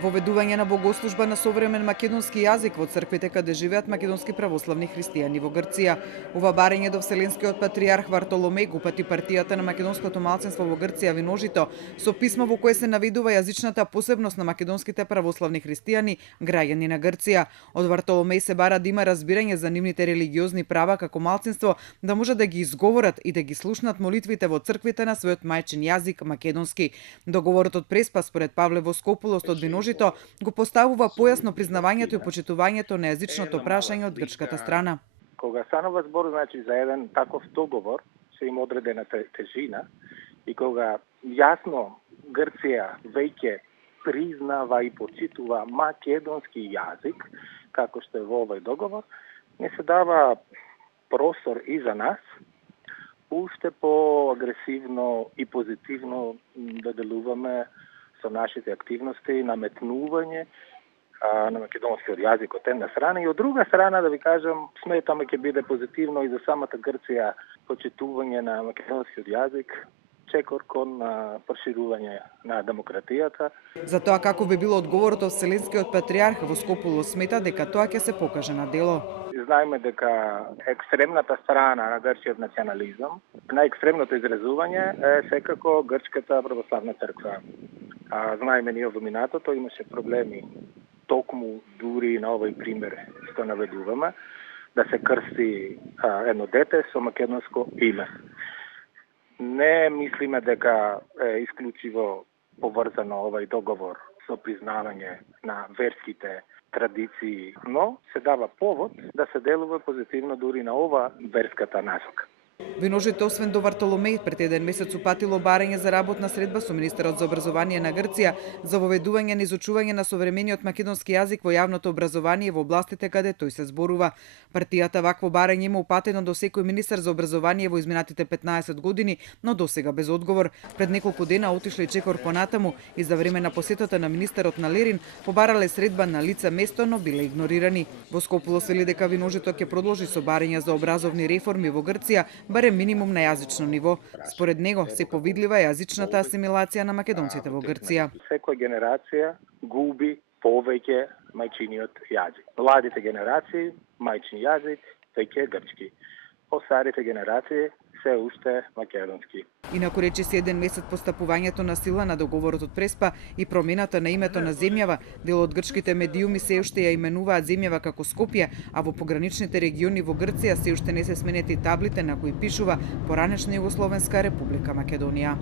Воведување на богослужба на современ македонски јазик во црквите каде живеат македонски православни христијани во Грција. Ова барање до Вселенскиот патријарх Вартоломеј го упати партијата на македонското малцинство во Грција Виножито со писмо во кое се наведува јазичната посебност на македонските православни христијани, граѓани на Грција. Од Вартоломеј се бара да има разбирање за нивните религиозни права како малцинство, да може да ги изговорат и да ги слушнат молитвите во црквите на својот мајчин јазик македонски. Договорот од Преспа според Павле Воскопулос од Виножито го поставува појасно признавањето и почитувањето на јазичното прашање од грчката страна. Кога станува збор за еден таков договор, се им одредена тежина и кога јасно Грција веќе признава и почитува македонски јазик, како што е во овој договор, не се дава простор и за нас уште по-агресивно и позитивно да делуваме со нашите активности, наметнување на македонскиот јазик од една страна и од друга страна, да ви кажам, сметаме ќе биде позитивно и за самата Грција почитување на македонскиот јазик, чекор кон проширување на демократијата. За тоа како би било одговорот од Вселенскиот патријарх, Воскопулос смета дека тоа ќе се покаже на дело. Знаеме дека екстремната страна на грчкиот национализам, најекстремното изразување е секако Грчката православна црква. Знаеме ние во минатото имаше проблеми токму дури на овој пример што наведуваме, да се крсти едно дете со македонско име. Не мислиме дека е исклучиво поврзано овој договор со признавање на верските традиции, но се дава повод да се делува позитивно дури на ова верската насока. Виножито освен до Вартоломеј пред еден месец упатило барање за работна средба со министерот за образование на Грција за воведување на изучување на современиот македонски јазик во јавното образование во областите каде тој се зборува. Партијата вакво барање има упатено до секој министер за образование во изминатите 15 години, но досега без одговор. Пред неколку дена отишле чекор понатаму и за време на посетата на министерот на Лерин побарале средба на лице место, но биле игнорирани. Воскопулос вели дека Виножито ќе продолжи со барања за образовни реформи во Грција, барем минимум на јазично ниво. Според него се повидлива јазичната асимилација на македонците во Грција. Секоја генерација губи повеќе мајчиниот јазик. Младите генерации мајчин јазик веќе грчки. Постарите генерации се уште македонски. Инаку речиси еден месец постапувањето на сила на договорот од Преспа и промената на името на земјава, дел од грчките медиуми се уште ја именуваат земјава како Скопје, а во пограничните региони во Грција се уште не се сменети таблите на кои пишува поранешна Југословенска република Македонија.